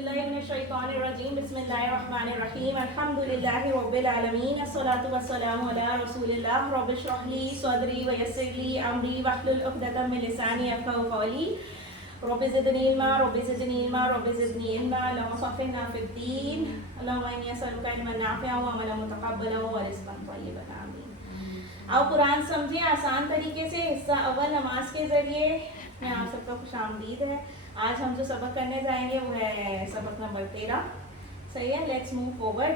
باللہ من الشیطان الرجیم بسم اللہ الرحمن الرحیم الحمدللہ رب العالمین الصلاۃ والسلام علی رسول اللہ رب اشرح لی صدری ویسر لی امری واحلل عقدۃ من لسانی یفقهوا قولی رب زدنی علما رب زدنی علما رب زدنی علما اللهم فقهنا فی الدین اللهم انی اسألک علما نافعا وعملا متقبلا ورزقا طیبا آمین. آؤ قرآن سمجھیں آسان طریقے سے. حصہ اول نماز کے ذریعے میں آپ سب کا خوش آمدید ہے. آج ہم جو سبق کرنے جائیں گے وہ ہے سبق نمبر 13. صحیح ہے, لیٹس موو فارورڈ.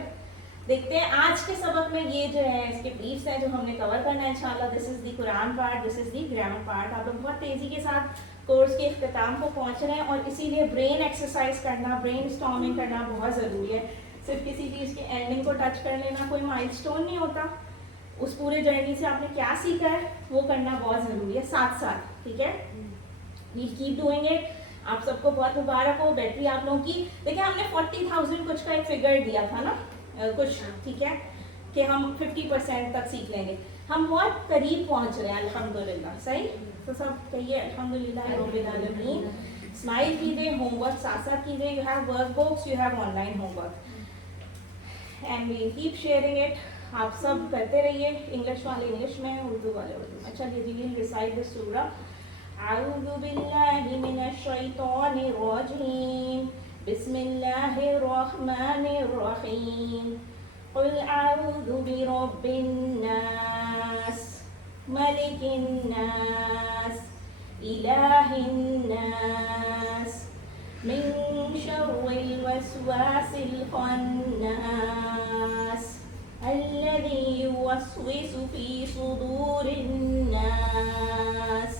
دیکھتے ہیں آج کے سبق میں یہ جو ہے اس کے بریفس ہیں جو ہم نے کور کرنا ہے انشاءاللہ. دس از دی قرآن پارٹ, دس از دی گرامر پارٹ. آپ لوگ بہت تیزی کے ساتھ کورس کے اختتام کو پہنچ رہے ہیں اور اسی لیے برین ایکسرسائز کرنا, برین اسٹارمنگ کرنا بہت ضروری ہے. صرف کسی چیز کے اینڈنگ کو ٹچ کر لینا کوئی مائل اسٹون نہیں ہوتا. اس پورے جرنی سے آپ نے کیا سیکھا ہے وہ کرنا بہت ضروری ہے ساتھ ساتھ. ٹھیک ہے, وی کیپ ڈوئنگ اٹ. آپ سب کو بہت مبارک ہو. بیٹری آپ لوگوں کی دیکھیں ہم نے 40,000 کچھ کا ایک فگر دیا تھا نا کچھ, ٹھیک ہے, کہ ہم 50% تک سیکھ لیں گے. ہم بہت قریب پہنچ رہے ہیں الحمدللہ. صحیح, تو سب کہیے الحمدللہ رب العالمین. اسمائل کیجیے, ہوم ورک ساتھ ساتھ کیجیے. You have workbooks, you have online homework and we keep sharing it. آپ سب کرتے رہیے, انگلش والے انگلش میں, اردو والے اردو میں. چلیے جی, ویل ریسائٹ دی سورہ. اعوذ باللہ من الشیطان الرجیم بسم اللہ الرحمن الرحیم قل اعوذ برب الناس ملک الناس الہ الناس من شر الوسواس الخناس الذي يوسوس في صدور الناس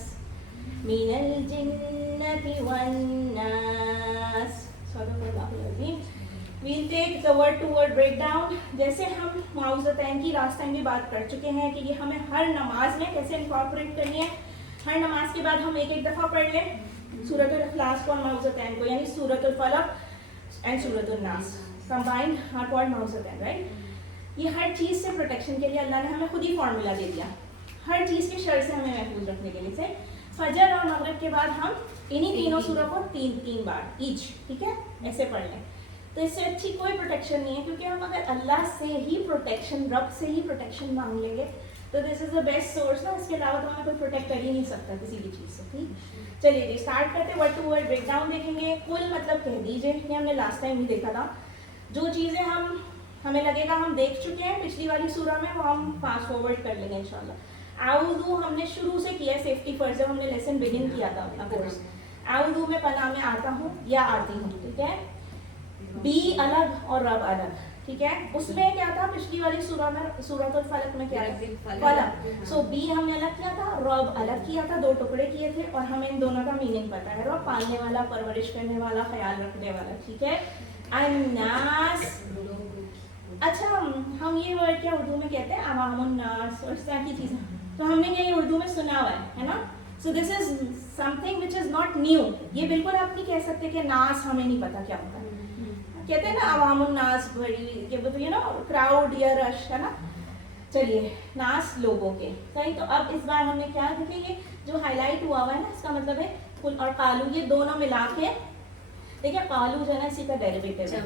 من الجنة والناس. صدق اللہ العظیم. We'll take the word to word breakdown. جیسے ہم معوذتین کی لاسٹ ٹائم بھی بات کر چکے ہیں کہ یہ ہمیں ہر نماز میں کیسے انکارپوریٹ کرنی ہے. ہر نماز کے بعد ہم ایک ایک دفعہ پڑھ لیں سورۃ الاخلاص کو اور معوذتین کو, یعنی سورۃ الفلق اینڈ سورۃ الناس کمبائنڈ ہر کالڈ معوذتین, رائٹ. یہ ہر چیز سے پروٹیکشن کے لیے اللہ نے ہمیں خود ہی فارمولا دے دیا, ہر چیز کے شر سے ہمیں محفوظ رکھنے کے لیے. سے فجر اور مغرب کے بعد ہم انہی تینوں سورہ کو تین بار ایچ, ٹھیک ہے, ایسے پڑھ لیں. تو اس سے اچھی کوئی پروٹیکشن نہیں ہے, کیونکہ ہم اگر اللہ سے ہی پروٹیکشن, رب سے ہی پروٹیکشن مانگ لیں گے تو دس از دا بیسٹ سورس نا. اس کے علاوہ تو ہمیں کوئی پروٹیکٹ کر ہی نہیں سکتا کسی بھی چیز سے. ٹھیک, چلیے جی اسٹارٹ کرتے ہیں. Word to word break down دیکھیں گے. کل مطلب کہہ دیجیے, یہ ہم نے لاسٹ ٹائم بھی دیکھا تھا. جو چیزیں ہمیں لگے گا ہم دیکھ چکے ہیں پچھلی والی سورہ میں, وہ ہم فاسٹ فارورڈ کر لیں گے انشاءاللہ. اعوذ ہم نے شروع سے کیا ہے, سیفٹی فرض جب ہم نے لیسن بگن کیا تھا اپنا کورس. اعوذ میں پناہ میں آتا ہوں یا آتی ہوں, ٹھیک ہے. بی الگ اور رب الگ, ٹھیک ہے. اس میں کیا تھا پچھلی والی سورہ میں, سورۃ الفلق میں کیا تھا, فلق. سو بی ہم نے الگ کیا تھا, رب الگ کیا تھا, 2 ٹکڑے کیے تھے, اور ہمیں ان دونوں کا میننگ پتا ہے. رب پالنے والا, پرورش کرنے والا, خیال رکھنے والا, ٹھیک ہے. الناس, اچھا ہم یہ ورڈ کیا اردو میں کہتے ہیں عوام الناس اور اس طرح کی چیزیں, تو ہم نے یہ اردو میں سنا ہوا ہے نا. So this is something which is not new. یہ بالکل آپ نہیں کہہ سکتے کہ ناس ہمیں نہیں پتا کیا ہوتا ہے. کہتے ہیں نا عوام الناس, بڑی یو نو کراؤڈ یا رش, ہے نا. چلیے ناس لوگوں کے, صحیح. تو اب اس بار ہم نے کیا دیکھیں, یہ جو ہائی لائٹ ہوا ہوا ہے نا اس کا مطلب ہے کل اور قالو, یہ دونوں ملا کے دیکھیں. قالو جو ہے نا اسی کا ڈیریویٹو ہے,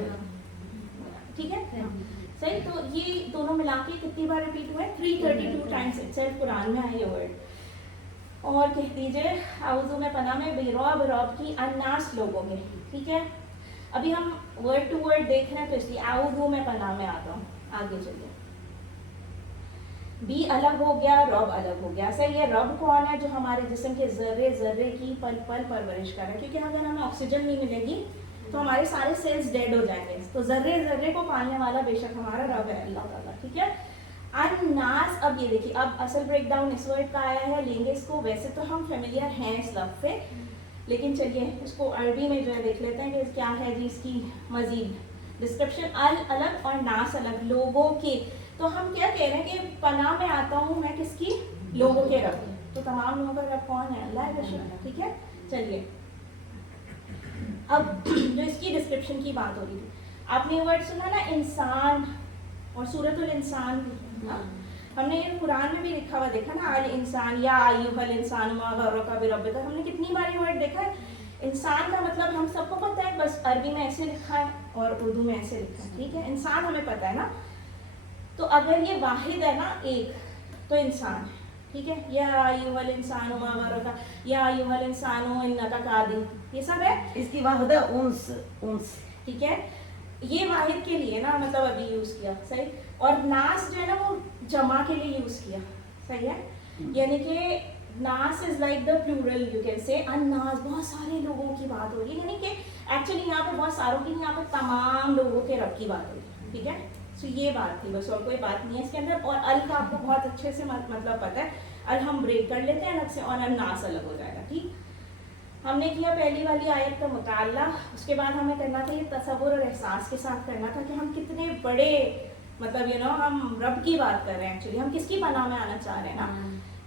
ٹھیک ہے, صحیح. تو یہ دونوں ملا کے کتنی بار ریپیٹ ہوا ہے, 332 ٹائمس اٹسیلف قرآن میں آئے یہ ورڈ. اور کہہ دیجیے اعوذ میں پناہ میں برب, رب کی, الناس لوگوں کے, ٹھیک ہے. ابھی ہم ورڈ ٹو ورڈ دیکھ رہے ہیں تو اس لیے اعوذ میں پناہ میں آتا ہوں. آگے چلیے. بی الگ ہو گیا, رب الگ ہو گیا. صحیح ہے. رب کون ہے, جو ہمارے جسم کے ذرے ذرے کی پل پل پرورش کر رہا ہے, کیونکہ اگر ہمیں آکسیجن نہیں ملے گی تو ہمارے سارے سیلز ڈیڈ ہو جائیں گے. تو ذرے ذرے کو پالنے والا بے شک ہمارا رب ہے, اللہ تعالیٰ, ٹھیک ہے. الناس, اب یہ دیکھیے, اب اصل بریک ڈاؤن اس ورڈ کا آیا ہے, لیں گے اس کو. ویسے تو ہم فیملیئر ہیں اس لفظ سے, لیکن چلیے اس کو عربی میں جو ہے دیکھ لیتے ہیں کہ کیا ہے جی اس کی مزید ڈسکرپشن. الگ اور ناس الگ, لوگوں کے. تو ہم کیا کہہ رہے ہیں کہ پناہ میں آتا ہوں میں کس کی, لوگوں کے رب. تو تمام لوگوں کا رب کون ہے, اللہ ہے, ٹھیک ہے. چلیے اب جو اس کی ڈسکرپشن کی بات ہو رہی تھی, آپ نے ورڈ سنا نا انسان اور سورۃ الانسان. ہم نے یہ قرآن میں بھی لکھا ہوا دیکھا نا, الانسان یا ایھا الانسان ما غرک بربک. ہم نے کتنی بار یہ ورڈ دیکھا ہے انسان کا مطلب ہم سب کو پتہ ہے، بس عربی میں ایسے لکھا ہے اور اردو میں ایسے لکھا ہے، ٹھیک ہے، انسان ہمیں پتہ ہے نا. تو اگر یہ واحد ہے نا ایک، تو انسان ہے، ٹھیک ہے. یا ایھا الانسان ما غرک، یا ایھا الانسان انک کادح، یہ سب ہے. اس کی واحد ہے انس، ٹھیک ہے. یہ واحد کے لیے نا مطلب ابھی یوز کیا، صحیح. اور ناس جو ہے نا وہ جمع کے لیے یوز کیا، صحیح ہے. یعنی کہ ناس is like the plural, you can say الناس، بہت سارے لوگوں کی بات ہو رہی ہے. یعنی کہ ایکچولی یہاں پہ بہت ساروں کی، یہاں پہ تمام لوگوں کے رب کی بات ہو رہی ہے، ٹھیک ہے. سو یہ بات تھی بس، اور کوئی بات نہیں ہے اس کے اندر. اور ال کا آپ کو بہت اچھے سے مطلب پتہ ہے. ال ہم بریک کر لیتے ہیں الگ سے، اور الناس الگ ہو جائے گا، ٹھیک. ہم نے کیا پہلی والی آیت کا مطالعہ، اس کے بعد ہمیں کرنا تھا یہ تصور اور احساس کے ساتھ کرنا تھا کہ ہم کتنے بڑے مطلب ہم رب کی بات کر رہے ہیں. ایکچولی ہم کس کی پناہ میں آنا چاہ رہے ہیں نا،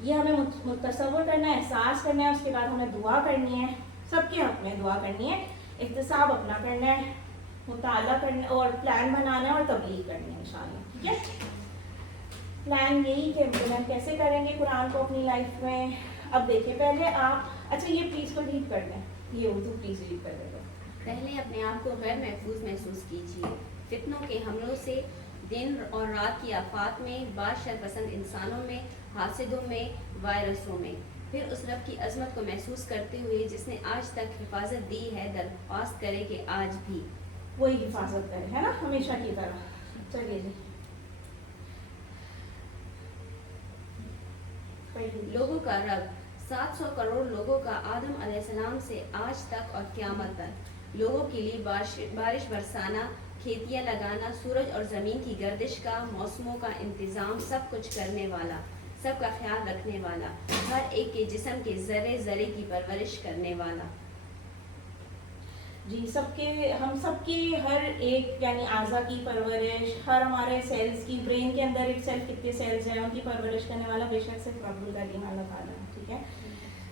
یہ ہمیں تصور کرنا ہے، احساس کرنا ہے. اس کے بعد ہمیں دعا کرنی ہے، سب کے حق میں دعا کرنی ہے، احتساب اپنا کرنا ہے، مطالعہ کرنا اور پلان بنانا ہے اور تبلیغ کرنی ہے انشاءاللہ، ٹھیک ہے. پلان یہی کہ امپلیمنٹ کیسے کریں گے قرآن کو اپنی لائف میں. اب دیکھیں پہلے آپ، اچھا یہ پلیز کو ریڈ کر دیں، یہ اردو پلیز ریڈ کر دیں. پہلے اپنے آپ کو غیر محفوظ محسوس کیجیے فتنوں کے حملوں سے، دن اور رات کی آفات میں، بعض شر پسند انسانوں میں، حاسدوں میں، وائرسوں میں. پھر اس رب کی عظمت کو محسوس کرتے ہوئے جس نے آج تک حفاظت دی ہے، درخواست کرے کہ آج بھی وہی حفاظت کرے، ہے نا، ہمیشہ کی طرح. چلیے جی. لوگوں کا رب 700 کروڑ لوگوں کا آدم علیہ السلام سے آج تک اور قیامت تک، لوگوں کے لیے بارش برسانا، کھیتیاں لگانا، سورج اور زمین کی گردش کا، موسموں کا انتظام، سب کچھ کرنے والا، سب کا خیال رکھنے والا، ہر ایک کے جسم کے ذرے ذرے کی پرورش کرنے والا. جی سب کے، ہم سب کی ہر ایک یعنی اعضاء کی پرورش، ہر ہمارے سیلز کی، برین کے اندر ایک سیل کتنے سیلز ہیں ان کی پرورش کرنے والا بے شک صرف رب العالمین اللہ تعالیٰ ہے، ٹھیک ہے.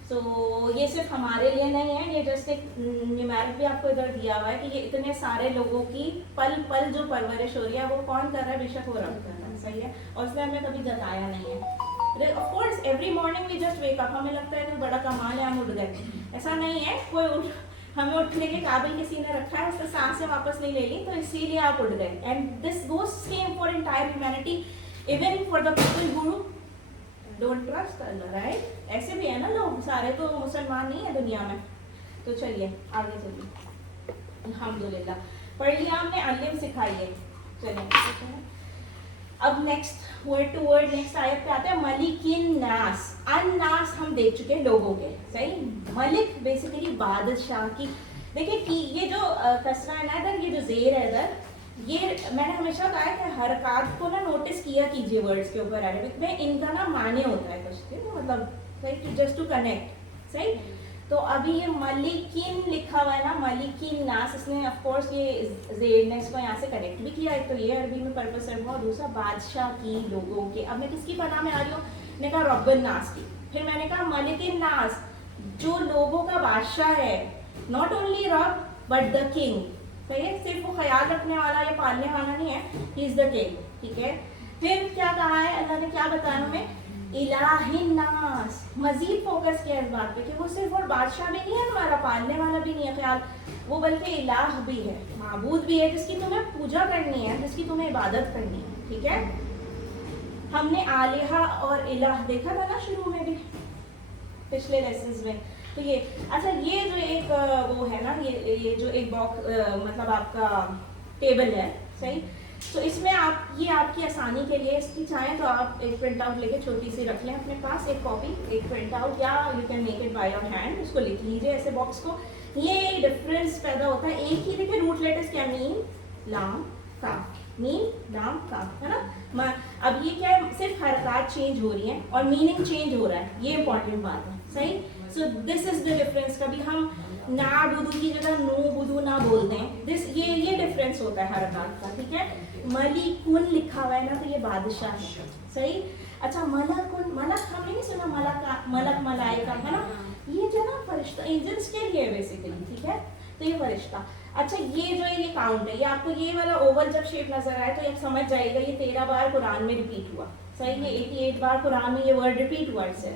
تو یہ صرف ہمارے لیے نہیں ہے، یہ جسٹ ایک نیومیرک بھی آپ کو ادھر دیا ہوا ہے کہ یہ اتنے سارے لوگوں کی پل پل جو پرورش ہو رہی ہے وہ کون کر رہا ہے؟ بے شک وہ رب کر رہا ہے، صحیح ہے. اور اس نے ہمیں کبھی جتایا نہیں ہے. Of course every morning we just wake up, ہمیں لگتا ہے کہ بڑا کمال ہے ہم اٹھ گئے، ایسا نہیں ہے. کوئی ہمیں اٹھنے کے قابل کسی نے رکھا ہے، اس نے سانسیں واپس نہیں لے لی تو اسی لیے آپ اٹھ گئے. And this goes same for entire humanity, even for the people who don't trust Allah, right. ایسے بھی ہے نا لوگ، سارے تو مسلمان نہیں ہیں دنیا میں. تو چلیے آگے چلیے. الحمدللہ پڑھ لیا ہم نے، علم سکھائی ہے. چلیے اب next word to word next آیت پہ آتے ہیں. ملک الناس، الناس ہم دیکھ چکے لوگوں کے، صحیح. ملک بیسیکلی بادشاہ کی. دیکھیں کہ یہ جو کسرہ ہے نا ادھر، یہ جو زیر ہے ادھر، یہ میں نے ہمیشہ کہا ہے کہ حرکات کو نا نوٹس کیا کیجیے ورڈز کے اوپر. عربک میں ان کا نا معنی ہوتا ہے کچھ، مطلب صحیح، جسٹ ٹو کنیکٹ، صحیح. تو ابھی یہ ملکین لکھا ہوا ہے نا، ملکین ناس، اس نے آف کورس یہ زیرنیس کو یہاں سے کنیکٹ بھی کیا. ایک تو یہ عربی میں پرپس ہے، اور دوسرا بادشاہ کی، لوگوں کے. اب میں کس کی پناہ میں آ رہی ہوں؟ نے کہا رب الناس کی. پھر میں نے کہا ملک الناس، جو لوگوں کا بادشاہ ہے، ناٹ اونلی رب بٹ دا کنگ، صحیح ہے. صرف وہ خیال رکھنے والا یا پالنے والا نہیں ہے، ہی از دا کنگ، ٹھیک ہے. پھر کیا کہا ہے اللہ نے، کیا بتایا ہمیں؟ الہ الناس. مزید فوکس کیا اس بات پہ کہ وہ صرف اور بادشاہ بھی نہیں ہے ہمارا، پالنے والا بھی نہیں ہے خیال وہ، بلکہ الہ بھی ہے، معبود بھی ہے، جس کی تمہیں پوجا کرنی ہے، جس کی تمہیں عبادت کرنی ہے، ٹھیک ہے. ہم نے آلیہ اور الہ دیکھا تھا نا شروع میں بھی، پچھلے لیسنز میں. تو یہ اچھا، یہ جو ایک وہ ہے نا، یہ جو ایک باکس مطلب آپ کا ٹیبل ہے، صحیح. تو اس میں آپ، یہ آپ کی آسانی کے لیے، اس کی چاہیں تو آپ ایک پرنٹ آؤٹ لے کے چھوٹی سی رکھ لیں اپنے پاس، ایک کاپی، ایک پرنٹ آؤٹ، یا you can make it by your hand. اس کو لکھ لیجیے ایسے باکس کو. یہ ڈفرینس پیدا ہوتا ہے ایک ہی. دیکھیں روٹ لیٹرز کیا، میم لام کاف، میم لام کاف، ہے نا. اب یہ کیا ہے، صرف حرکات چینج ہو رہی ہیں اور میننگ چینج ہو رہا ہے، یہ امپورٹنٹ بات ہے، صحیح. سو دس از دا ڈفرینس. کبھی ہم نعبدو کی جگہ نعبدو نہ بولتے ہیں، دس یہ ڈفرینس ہوتا ہے حرکات کا، ٹھیک ہے. ملکن لکھا ہوا ہے نا، تو یہ بادشاہ ہے، صحیح. اچھا ملکن، ملک ہم نے نہیں سنا، ملک ملائکہ ہے نا، یہ جو نا فرشتہ، اینجلس کے لیے بیسیکلی، ٹھیک ہے. تو یہ فرشتہ. اچھا یہ جو ہے یہ کاؤنٹ ہے، یہ آپ کو یہ والا اوول جب شیپ نظر آئے تو یہ سمجھ جائے گا یہ 13 بار قرآن میں ریپیٹ ہوا، صحیح. یہ 88 بار قرآن میں یہ ورڈ ریپیٹ ہوا اس سے.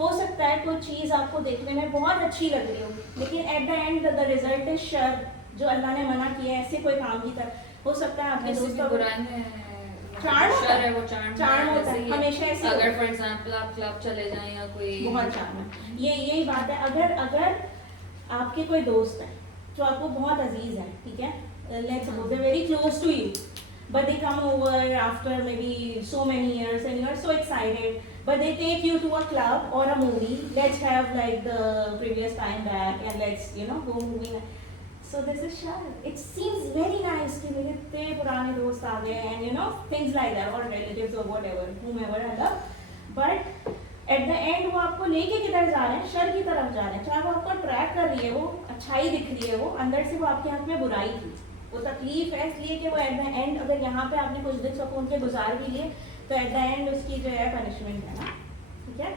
ہو سکتا ہے کوئی چیز آپ کو دیکھنے میں بہت اچھی لگ رہی ہوگی لیکن at the end the result is sure, جو اللہ نے منع کیا ہے ایسے کوئی کام کی طرف. ہو سکتا ہے آپ کے دوستوں چارم ہوتا ہے ہمیشہ ایسے. اگر فار ایگزامپل آپ کلب چلے جائیں یا کوئی بہت چارم ہے, یہی بات ہے. اگر آپ کے کوئی دوست ہیں جو آپ کو بہت عزیز ہیں, ٹھیک ہے, let's suppose they very close to you, but they come over after maybe so many years and you are so excited, but they take you to a club or a movie, let's have like the previous time back and let's go movie night. So this is sure, it seems very nice کہ میرے اتنے پرانے دوست آ گئے and things like that, or relatives or whatever, whomever I love, but at the end وہ آپ کو لے کے کدھر جا رہے ہیں, شر کی طرف جا رہے ہیں. چاہے وہ آپ کو ٹریک کر رہی ہے, وہ اچھائی دکھ رہی ہے, وہ اندر سے وہ آپ کے ہاتھ میں برائی تھی, وہ تکلیف ہے اس لیے کہ وہ ایٹ دا اینڈ اگر یہاں پہ آپ نے کچھ دن سکون کے گزار بھی لیے تو ایٹ دا اینڈ اس کی جو ہے پنشمنٹ ہے نا, ٹھیک ہے.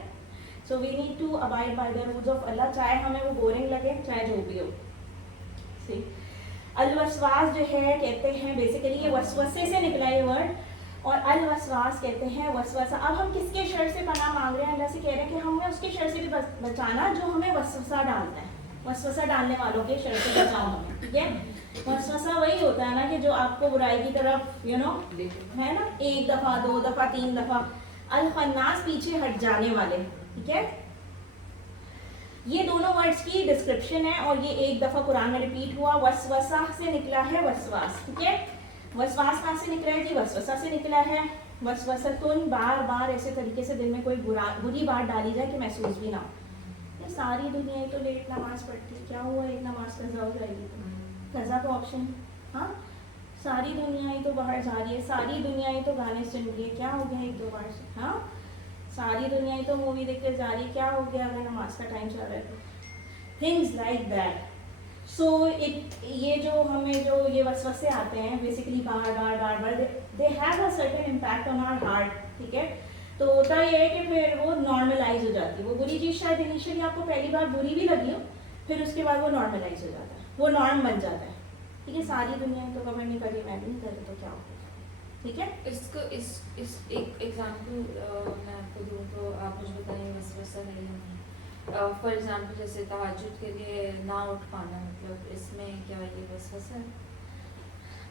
So we need to abide by the rules of اللہ, چاہے ہمیں وہ بورنگ لگے چاہے جو بھی ہو. سی الوسواس جو ہے کہتے ہیں بیسیکلی یہ وسوسے سے نکلا یہ ورڈ, اور الوسواس کہتے ہیں وسوسہ. اب ہم کس کے شر سے پناہ مانگ رہے ہیں, اللہ سے کہہ رہے ہیں کہ ہمیں اس کے شر سے بھی بچانا جو ہمیں وسوسہ ڈالتا ہے. وسوسہ ڈالنے والوں کے شر سے بچاؤ ہمیں, ٹھیک ہے. وسوسہ وہی ہوتا ہے نا کہ جو آپ کو برائی کی طرف ہے نا, ایک دفعہ, دو دفعہ, تین دفعہ. الخناس پیچھے ہٹ جانے والے, ٹھیک ہے. یہ دونوں ورڈز کی ڈسکرپشن ہے اور یہ ایک دفعہ قرآن میں ریپیٹ ہوا. وسوسہ سے نکلا ہے وسواس, ٹھیک ہے. وسواس کہاں سے نکلا ہے جی, وسوسہ سے نکلا ہے. وسوستن, بار بار ایسے طریقے سے دل میں کوئی بری بات ڈالی جائے کہ محسوس بھی نہ ہو. یہ ساری دنیا ہی تو لیٹ نماز پڑھتی ہے, کیا ہوا ایک نماز قضا ہو جائے گی تو قضا کا آپشن, ہاں. ساری دنیا ہی تو باہر جا رہی ہے, ساری دنیا ہی تو گانے سن رہی ہے, کیا ہو گیا ایک دو بار سے, ہاں. ساری دنیا ہی تو مووی دیکھ کے جا رہی ہے, کیا ہو گیا اگر نماز کا ٹائم چل رہا ہے تو. Things like that. سو یہ جو ہمیں جو یہ وسوسے آتے ہیں بیسیکلی بار بار بار بار, they have a certain impact on our heart, ٹھیک ہے. تو ہوتا یہ ہے کہ پھر وہ نارملائز ہو جاتی ہے. وہ بری چیز شاید انیشیلی آپ کو پہلی بار بری بھی لگی ہو, پھر اس کے بعد وہ نارملائز ہو جاتا ہے, وہ نارم بن جاتا ہے, ٹھیک ہے. ساری دنیا تو کور نہیں کری, میں بھی نہیں کر رہی, تو کیا ہوگا, ٹھیک ہے. اس کو اس ایک ایگزامپل میں آپ کو دوں تو آپ مجھے بتائیں وسوسہ ہے یا نہیں. فار ایگزامپل جیسے تہجد کے لیے نہ اٹھ پانا, مطلب اس میں کیا یہ وسوسہ ہے؟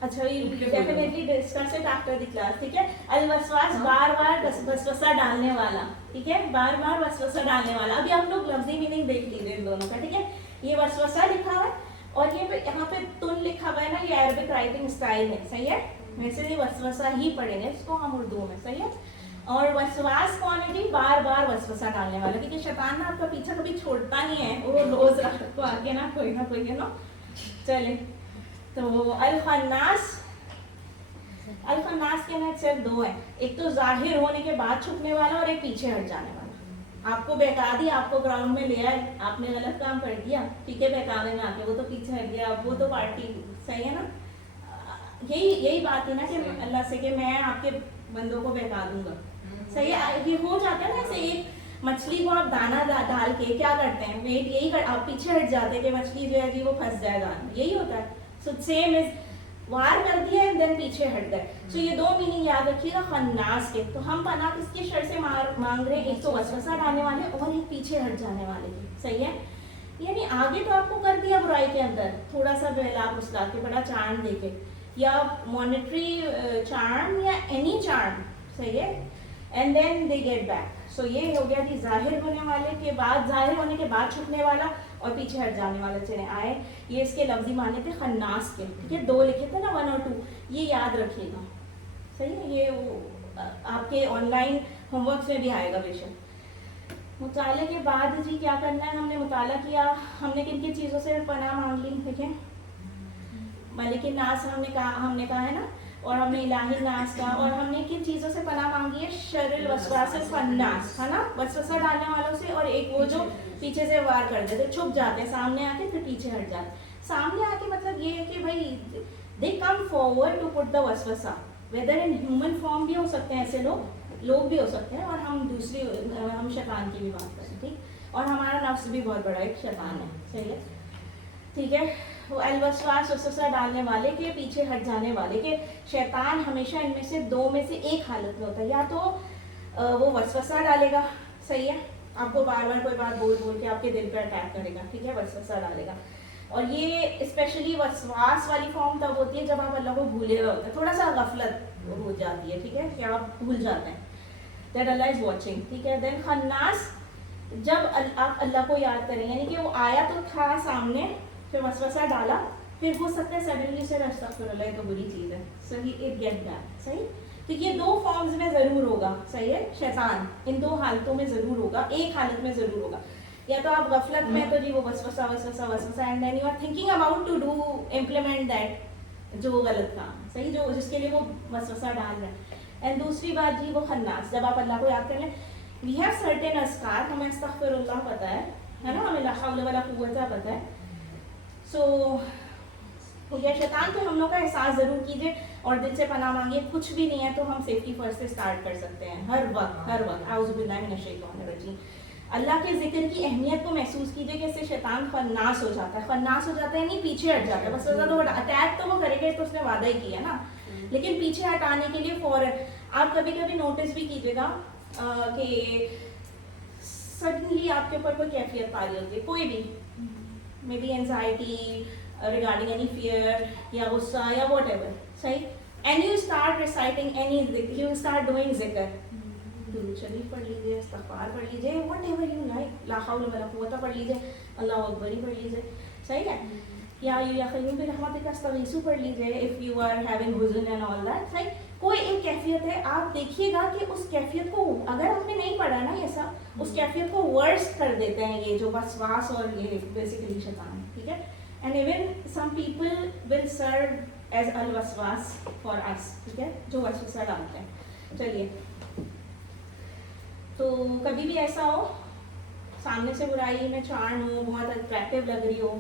اچھا, definitely discuss it after the class, ٹھیک ہے. الوسواس, بار بار وسوسہ ڈالنے والا, ٹھیک ہے, بار بار وسوسہ ڈالنے والا. ابھی آپ لوگ لفظی میننگ دیکھ لیجیے ان دونوں کا, ٹھیک ہے. یہ وسوسہ لکھا ہوا ہے اور یہ یہاں پہ تن لکھا ہوا ہے نا, یہ عربک رائٹنگ اسٹائل ہے, صحیح ہے. ویسے یہ وسوسہ ہی پڑھیں گے اس کو ہم اردو میں, صحیح ہے. اور وسواس کون ہے جی, بار بار وسوسہ ڈالنے والا, کیونکہ شیطان نا آپ کا پیچھا کبھی چھوڑتا نہیں ہے, وہ روز رات کو آ کے نا کوئی ہے نا. چلیں تو الخناس کے نا صرف دو ہیں, ایک تو ظاہر ہونے کے بعد چھپنے والا اور ایک پیچھے ہٹ جانے والا. آپ کو بہکا دیا, آپ کو گراؤنڈ میں لے آئے, آپ نے غلط کام کر دیا, ٹھیک ہے, بہکاوے میں آ کے وہ تو پیچھے ہٹ گیا, وہ تو پارٹی, صحیح ہے نا. یہی بات ہے نا کہ اللہ سے کہ میں آپ کے بندوں کو بہکا دوں گا, صحیح ہے. یہ ہو جاتا ہے نا, ایسے ایک مچھلی کو آپ دانا ڈال کے کیا کرتے ہیں, ویٹ یہی آپ پیچھے ہٹ جاتے ہیں کہ مچھلی جو ہے جی وہ پھنس جائے دانے میں, یہی ہوتا ہے. سو سیم از وار کر دیا اینڈ دین پیچھے ہٹ گئے. سو یہ دو میننگ یاد رکھیے گا خناس کے. تو ہم پناہ کس کے شر سے مانگ رہے ہیں, ایک تو وسوسہ ڈالنے والے اور ایک پیچھے ہٹ جانے والے کی, صحیح ہے. یعنی آگے تو آپ کو کر دیا برائی کے اندر, تھوڑا سا بہلا پھسلا کے, بڑا چارم دے کے, یا مانیٹری چارم یا اینی چارم, صحیح ہے, and then they get back. سو یہ ہو گیا کہ ظاہر ہونے والے کے بعد, ظاہر ہونے کے بعد چھپنے والا اور پیچھے ہٹ جانے والا. چلے آئے, یہ اس کے لفظی معنی تھے خناس کے, ٹھیک ہے. دو لکھے تھے نا, 1 اور 2, یہ یاد رکھیے گا, صحیح ہے. یہ آپ کے آن لائن ہوم ورکس میں بھی آئے گا بے شک. مطالعے کے بعد جی کیا کرنا ہے, ہم نے مطالعہ کیا, ہم نے کن کن چیزوں سے پناہ مانگ لی, دیکھیں. ملک الناس ہم نے کہا ہے نا, اور ہم نے الہی الناس کا, اور ہم نے کن چیزوں سے پناہ مانگی ہے, شر الوسواس الخناس, ہے نا, وسوسہ ڈالنے والوں سے, اور ایک وہ جو پیچھے سے وار کر دیتے, چھپ جاتے ہیں, سامنے آ کے پھر پیچھے ہٹ جاتے. سامنے آ کے مطلب یہ ہے کہ بھائی they come forward to put the وسوسہ, ویدر ان ہیومن فارم بھی ہو سکتے ہیں, ایسے لوگ بھی ہو سکتے ہیں, اور ہم ہم شیطان کی بھی بات کریں, ٹھیک. اور ہمارا نفس بھی بہت بڑا ایک شیطان ہے, صحیح ہے, ٹھیک ہے. وہ الوسواس, وسوسہ ڈالنے والے کے, پیچھے ہٹ جانے والے کے. شیطان ہمیشہ ان میں سے دو میں سے ایک حالت میں ہوتا ہے, یا تو وہ وسوسہ ڈالے گا, صحیح ہے, آپ کو بار بار کوئی بات بول بول کے آپ کے دل پہ اٹیک کرے گا, ٹھیک ہے, وسوسہ ڈالے گا. اور یہ اسپیشلی وسواس والی فارم تب ہوتی ہے جب آپ اللہ کو بھولے ہوئے ہوتے ہیں, تھوڑا سا غفلت ہو جاتی ہے, ٹھیک ہے, کہ آپ بھول جاتے ہیں دیٹ اللہ از واچنگ, ٹھیک ہے. دین خناس, جب آپ اللہ کو یاد کریں, یعنی کہ وہ آیا تو تھا سامنے, پھر وسوسہ ڈالا, پھر ہو سکتا ہے سڈنلی سے استغفر اللہ, یہ تو بری چیز ہے, صحیح, اٹ گیٹ دیٹ, صحیح. تو یہ دو فارمز میں ضرور ہوگا, صحیح ہے, شیطان ان دو حالتوں میں ضرور ہوگا, ایک حالت میں ضرور ہوگا. یا تو آپ غفلت میں تو جی وہ وسوسہ وسوسہ وسوسہ, and then you are thinking about to do implement that جو غلط کام, صحیح, جو جس کے لیے وہ وسوسہ ڈال رہے ہیں. اینڈ دوسری بات جی وہ خناس, جب آپ اللہ کو یاد کر لیں, وی ہیو سرٹن اذکار, ہمیں استغفر اللہ پتہ ہے نا, ہمیں لا حول ولا قوت پتہ ہے. سو ہو گیا شیطان پہ ہم لوگ کا احساس ضرور کیجیے اور دل سے پناہ مانگیے. کچھ بھی نہیں ہے تو ہم سیفٹی فرسٹ سے اسٹارٹ کر سکتے ہیں ہر وقت, ہر وقت. اعوذ باللہ من الشیطان الرجیم. اللہ کے ذکر کی اہمیت کو محسوس کیجیے کہ اس سے شیطان خناس ہو جاتا ہے. خناس ہو جاتا ہے نہیں, پیچھے ہٹ جاتا ہے, بس تو اٹیک تو وہ کرے گا, تو اس نے وعدہ ہی کیا نا, لیکن پیچھے ہٹانے کے لیے فوراً آپ کبھی کبھی نوٹس بھی کیجیے گا کہ سڈنلی آپ کے اوپر کوئی کیفیت تاری ہوتی ہے, کوئی بھی, maybe anxiety regarding any fear یا غصہ یا واٹ ایور, صحیح, and you start reciting any, you start doing ذکر, درود شریف پڑھ لیجیے, استغفار پڑھ لیجیے, واٹ ایور یو لائک, لا حول ولا قوت پڑھ لیجیے, اللہ اکبر ہی پڑھ لیجیے, صحیح ہے, یا قیوم برحمتک استغیث پڑھ لیجیے اف یو آر ہیونگ حزن اینڈ آل دیٹ, صحیح. کوئی ایک کیفیت ہے, آپ دیکھیے گا کہ اس کیفیت کو, اگر آپ نے نہیں پڑھا نا یہ سب, اس کیفیت کو ورس کر دیتے ہیں یہ جو وسواس اور یہ بیسیکلی شیطان, ٹھیک ہے. And even some people will serve as الوسواس فار اس, ٹھیک ہے, جو وسوسہ ڈالتے ہیں. چلیے, تو کبھی بھی ایسا ہو سامنے سے برائی میں چاند ہو, بہت اٹریکٹیو لگ رہی ہو,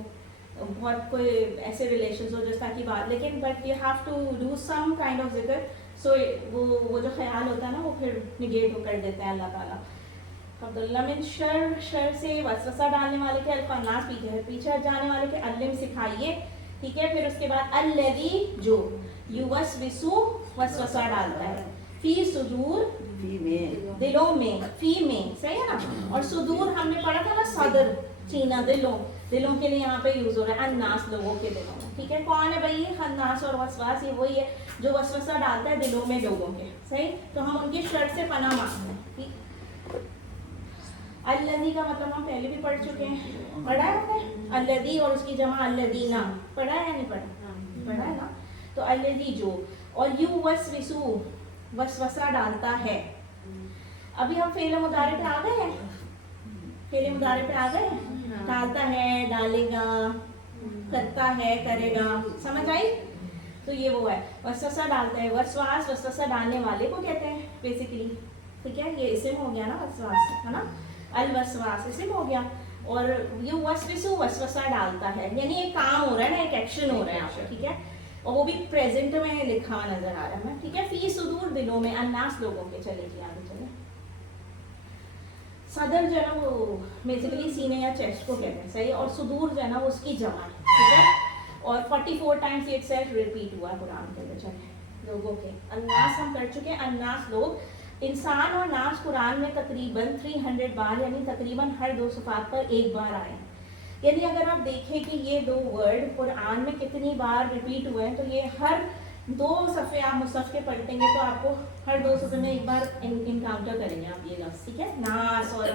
بہت کوئی ایسے ریلیشنز ہو جس طرح کی بات, لیکن but you have to do some kind of ذکر, سو وہ جو خیال ہوتا ہے نا وہ پھر نگیٹ کر دیتا ہے اللہ تعالیٰ. عبداللہ من شر سے وسوسہ ڈالنے والے کے الخناس, پیچھے ہٹ جانے والے کے علم سکھائیے, ٹھیک ہے. پھر اس کے بعد الذی, جو یوسوسو وسوسہ ڈالتا ہے, فی صدور, دلوں میں, فی میں, صحیح ہے نا. اور صدور ہم نے پڑھا تھا نا, صدر, سینہ, دلوں کے لیے یہاں پہ یوز ہو رہا ہے, الناس, لوگوں کے دلوں میں, ٹھیک ہے. کون ہے بھائی خناس اور وسواس؟ یہ وہی ہے جو وسوسہ ڈالتا ہے دلوں میں لوگوں کے, صحیح. تو ہم ان کی شر سے پناہ مانگتے ہیں, ٹھیک. الذی کا مطلب ہم پہلے بھی پڑھ چکے ہیں, پڑھا ہے ہم نے, الذی اور اس کی جمع الذین, پڑھا ہے یا نہیں پڑھا؟ پڑھا ہے نا. تو الذی جو, اور یوسوسو وسوسہ ڈالتا ہے. ابھی ہم فعل مضارع پہ آ گئے ہیں, فعل مضارع پہ آ گئے ہیں, ڈالتا ہے, ڈالے گا, کرتا ہے, کرے گا, سمجھ آئی. تو یہ وہ ہے وسوسہ ڈالتا ہے. وسواس, وسوسہ ڈالنے والے کو کہتے ہیں بیسیکلی, ٹھیک ہے. یہ اسم ہو گیا نا وسواس, ہے نا, الوسواس اسم ہو گیا. اور یوسوسو وسوسہ ڈالتا ہے, یعنی ایک کام ہو رہا ہے نا, ایک ایکشن ہو رہا ہے آپ کو, ٹھیک ہے. اور وہ بھی پریزنٹ میں لکھا نظر آ رہا ہے ہمیں, ٹھیک ہے. فی صدور, دلوں میں, الناس, لوگوں کے. چلے جی آگے چلے. صدر جو ہے نا وہ بیسیکلی سینے یا چیسٹ کو کہتے ہیں, صحیح. اور صدور جو ہے نا وہ اس کی جمع ہے, ٹھیک ہے. اور 44 ٹائمس یہ سیلف ریپیٹ ہوا قرآن کے اندر. چلے لوگوں کے, الناس ہم کر چکے, الناس لوگ. انسان اور ناس قرآن میں تقریباً 300 بار, یعنی تقریباً ہر 2 صفحات پر ایک بار آئے. یعنی اگر آپ دیکھیں کہ یہ 2 ورڈ قرآن میں کتنی بار ریپیٹ ہوئے ہیں, تو یہ ہر 2 صفحے آپ مصحف کے پلٹیں گے تو آپ کو ہر 2 صفحے میں ایک بار انکاؤنٹر کریں گے آپ یہ لفظ, ٹھیک ہے. ناس اور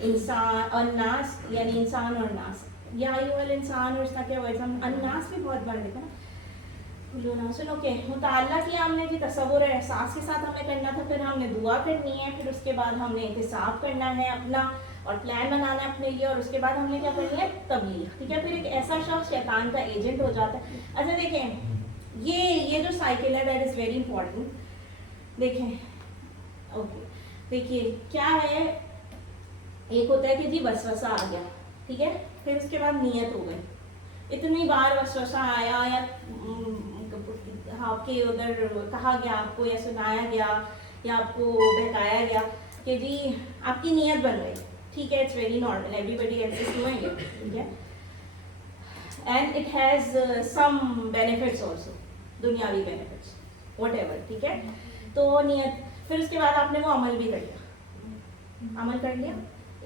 انسان, اور ناس یعنی انسان اور ناس, یا انسان, اور اس طرح کے ورڈ ہم الناس بھی بہت بار دیکھا نا. سنو کہ مطالعہ کیا ہم نے جی, تصور احساس کے ساتھ ہمیں کرنا تھا. پھر ہم نے دعا کرنی ہے, پھر اس کے بعد ہم نے احتساب کرنا ہے اپنا, اور پلان بنانا ہے اپنے لیے, اور اس کے بعد ہم نے کیا کرنی ہے, تبلیغ, ٹھیک ہے. پھر ایک ایسا شخص شیطان کا ایجنٹ ہو جاتا ہے. اچھا دیکھیں, یہ جو سائیکل ہے دیٹ از ویری امپورٹنٹ. دیکھیں, اوکے, دیکھیے کیا ہے. ایک ہوتا ہے کہ جی وسوسہ آ گیا, ٹھیک ہے. پھر اس کے بعد نیت ہو گئی. اتنی بار وسوسہ آیا, یا آپ کے ادھر کہا گیا آپ کو, یا سنایا گیا, یا آپ کو بہکایا گیا کہ جی آپ کی نیت بن گئی, ٹھیک ہے. It's very normal, everybody else is doing it, ٹھیک ہے. And it has some benefits also, دنیاوی بینیفٹس, واٹ ایور, ٹھیک ہے. تو نیت, پھر اس کے بعد آپ نے وہ عمل بھی کر لیا, عمل کر لیا,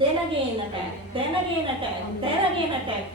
then again attack, then again attack, then again attack,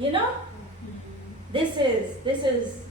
you know, this is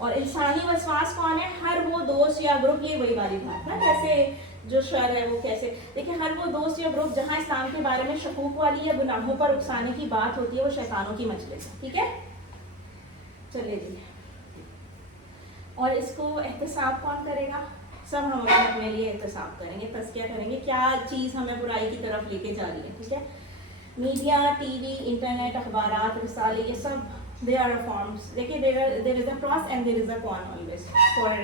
اور انسانی وسواس کون ہے؟ ہر وہ دوست یا گروپ، یہ وہی والی بات نا، کیسے جو شر ہے وہ کیسے، دیکھیں ہر وہ دوست یا گروپ جہاں اسلام کے بارے میں شکوک والی یا گناہوں پر اکسانے کی بات ہوتی ہے وہ شیطانوں کی مجلس ہے. ٹھیک ہے، چلیے جی. اور اس کو احتساب کون کرے گا؟ سب ہم اپنے لیے احتساب کریں گے، تزکیہ کریں گے کیا چیز ہمیں برائی کی طرف لے کے جا رہی ہے. ٹھیک ہے، میڈیا، ٹی وی، انٹرنیٹ، اخبارات، رسالے، یہ سب they are forms. دیکھیے there is a pros and there is a con always for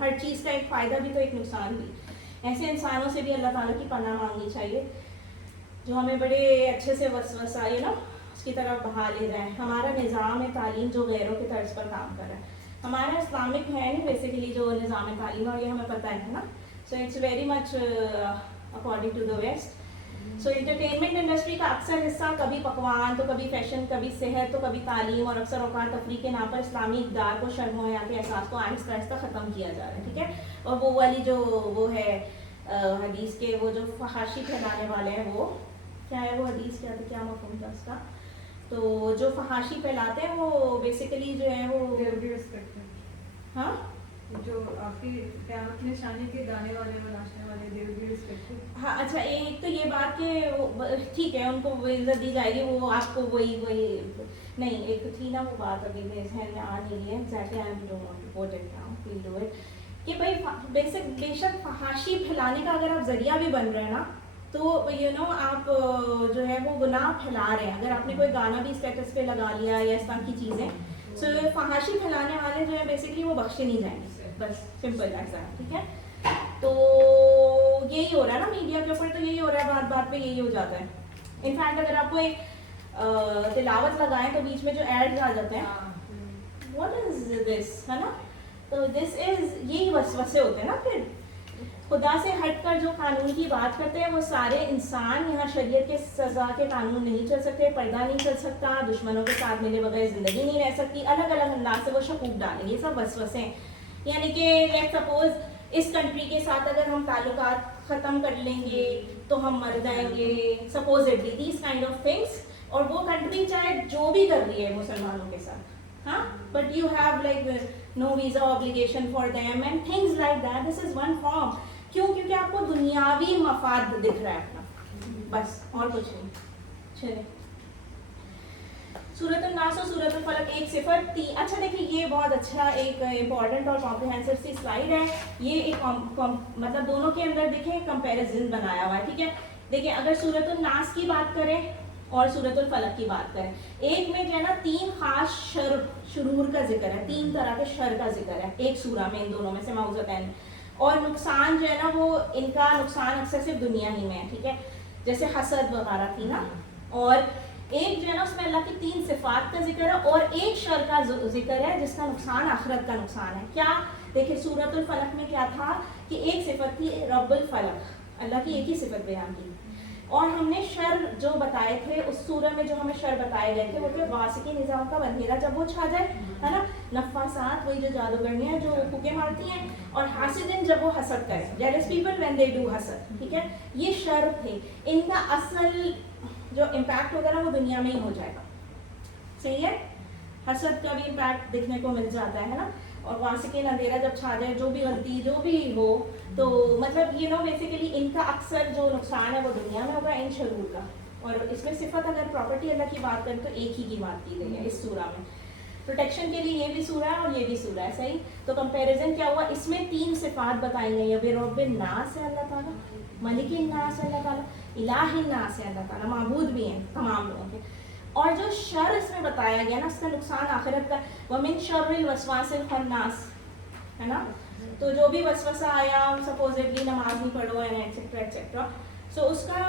ہر چیز کا ایک فائدہ بھی تو ایک نقصان بھی. ایسے انسانوں سے بھی اللہ تعالیٰ کی پناہ مانگنی چاہیے جو ہمیں بڑے اچھے سے وسوسہ اس کی طرف بہا لے جائیں. ہمارا نظام تعلیم جو غیروں کے طرز پر کام کر رہا ہے، ہمارا اسلامک ہے نہیں بیسیکلی جو نظام تعلیم ہے، اور یہ ہمیں پتہ ہے نا. So it's very much according to the west. So entertainment industry کا اکثر حصہ کبھی پکوان تو کبھی فیشن، کبھی صحت تو کبھی تعلیم، اور اکثر اوقات تفریح کے نام پر اسلامی اقدار کو، شرم و حیا کے احساس کو آہستہ آہستہ ختم کیا جا رہا ہے. ٹھیک ہے، اور وہ والی جو وہ ہے حدیث کے وہ جو فحاشی پھیلانے والے ہیں، وہ کیا ہے، وہ حدیث کیا تھا، کیا مفہوم تھا اس کا؟ تو جو فحاشی پھیلاتے ہیں وہ بیسیکلی جو ہے وہ ہاں جو آخری قیامت میں شانی کے گانے والے اور ناچنے والے دے ول بی ریسپیکٹڈ. ہاں اچھا، ایک تو یہ بات کہ ٹھیک ہے ان کو وہ عزت دی جائے گی، وہ آپ کو وہی نہیں، ایک تو تھی نا وہ بات ابھی میرے ذہن میں آ نہیں رہی ہے exactly. I don't want to quote it now, please do it. کہ بھائی بے شک فحاشی پھیلانے کا اگر آپ ذریعہ بھی بن رہے ہیں نا تو آپ جو ہے وہ گناہ پھیلا رہے ہیں. اگر آپ نے کوئی گانا بھی اسٹیٹس پہ لگا لیا یا اس طرح کی چیزیں، سو فحاشی پھیلانے والے جو ہے بیسکلی وہ بخشے نہیں جائیں گے. بس سمپل ایسا ہے. ٹھیک ہے، تو یہی ہو رہا ہے نا میڈیا کے اوپر، تو یہی ہو رہا ہے، بات بات پہ یہی ہو جاتا ہے. انفیکٹ اگر آپ کو ایک تلاوت لگائیں تو بیچ میں جو ایڈز آ جاتے ہیں، واٹ از دس، ہے نا. تو دس از، یہی وسوسے ہوتے ہیں نا. پھر خدا سے ہٹ کر جو قانون کی بات کرتے ہیں وہ سارے انسان یہاں شریعت کے سزا کے قانون نہیں چل سکتے، پردہ نہیں چل سکتا، دشمنوں کے ساتھ ملے بغیر زندگی نہیں رہ سکتی، الگ الگ انداز سے وہ شکوک ڈالیں گے. یہ سب وسوسے ہیں. یعنی کہ لیٹ سپوز اس کنٹری کے ساتھ اگر ہم تعلقات ختم کر لیں گے تو ہم مر جائیں گے، supposedly these kind of things. اور وہ کنٹری چاہے جو بھی کر رہی ہے مسلمانوں کے ساتھ، ہاں، but you have like no visa obligation for them and things like that. This is one form. کیوں؟ کیونکہ آپ کو دنیاوی مفاد دکھ رہا ہے اپنا، بس اور کچھ نہیں. چلے سورۃ الناس اور سورۃ الفلق 1:3. اچھا دیکھیں یہ بہت اچھا ایک امپورٹنٹ اور کمپریہنسو سی سلائڈ ہے. یہ ایک مطلب دونوں کے اندر دیکھیں کمپیریزن بنایا ہوا ہے. ٹھیک ہے، دیکھیں اگر سورۃ الناس کی بات کریں اور سورۃ الفلق کی بات کریں، ایک میں جو ہے نا 3 خاص شرور کا ذکر ہے، 3 طرح کے شر کا ذکر ہے ایک سورہ میں، ان دونوں میں سے معوذتین. اور نقصان جو ہے نا وہ ان کا نقصان اکثر صرف دنیا ہی میں ہے. ٹھیک ہے، جیسے حسد وغیرہ تھی نا. اور ایک جو ہے نا اس میں اللہ کی 3 صفات کا ذکر ہے اور ایک شر کا ذکر ہے جس کا نقصان آخرت کا نقصان ہے. کیا دیکھیں سورۃ الفلق میں کیا تھا کہ ایک صفت تھی رب الفلق، اللہ کی ایک ہی صفت بیان کی. اور ہم نے شر جو بتائے تھے اس سورہ میں، جو ہمیں شر بتائے گئے تھے وہ تھے واسطی نظام کا اندھیرا جب وہ چھا جائے، ہے نا، نفاسات وہی جو جادوگرنیاں جو پھوکے مارتی ہیں، اور حاسدین جب وہ حسد کرے، jealous people when they do حسد. ٹھیک ہے، یہ شر تھے. ان کا اصل جو امپیکٹ ہوگا نا وہ دنیا میں ہی ہو جائے گا. صحیح ہے، حسد کا بھی امپیکٹ دیکھنے کو مل جاتا ہے نا. اور واسقین اندھیرا جب چھا جائے، جو بھی غلطی جو بھی ہو، تو مطلب بیسیکلی ان کا اکثر جو نقصان ہے وہ دنیا میں ہوگا ان شرور کا. اور اس میں صفت اگر پراپرٹی اللہ کی بات کریں تو ایک ہی کی بات کی گئی ہے اس سورہ میں. پروٹیکشن کے لیے یہ بھی سورہ ہے اور یہ بھی سورہ ہے. صحیح، تو کمپیریزن کیا ہوا، اس میں 3 صفات بتائی گئی ہیں. رب الناس ہے اللہ تعالیٰ، ملک الناس ہے اللہ تعالیٰ، الہ الناس ہے اللہ تعالیٰ، معبود بھی ہیں تمام لوگوں کے. اور جو شر اس میں بتایا گیا نا، اس کا نقصان آخرت کا، وَمِن شَرِّ الْوَسْوَاسِ الْخَنَّاسِ، ہے نا. تو جو بھی وسوسہ آیا، سپوزڈلی نماز نہیں پڑھو ایٹسیٹرا ایٹسیٹرا، سو اس کا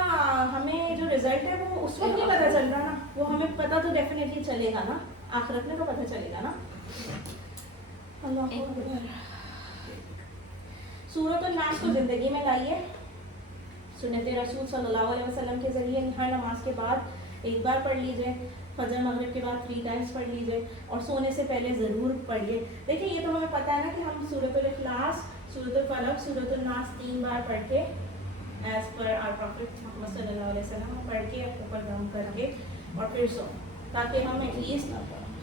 ہمیں جو رزلٹ ہے وہ اس وقت نہیں پتہ چل رہا نا، وہ ہمیں پتہ تو ڈیفینیٹلی چلے گا نا، آخرت میں تو پتہ چلے گا نا. اللہ اکبر. سورۃ الناس کو زندگی میں لائیے، سنت رسول صلی اللہ علیہ وسلم کے ذریعے ہر نماز کے بعد ایک بار پڑھ لیجئے، فجر مغرب کے بعد 3 ٹائمز پڑھ لیجئے، اور سونے سے پہلے ضرور پڑھیے. دیکھیں یہ تو ہمیں پتہ ہے نا کہ ہم سورۃ الاخلاص، سورۃ الفلق، سورۃ الناس 3 بار پڑھ کے ایز پر آر پروفیٹ محمد صلی اللہ علیہ وسلم پڑھ کے اوپر دم کر کے اور پھر سو، تاکہ ہم ایٹ لیسٹ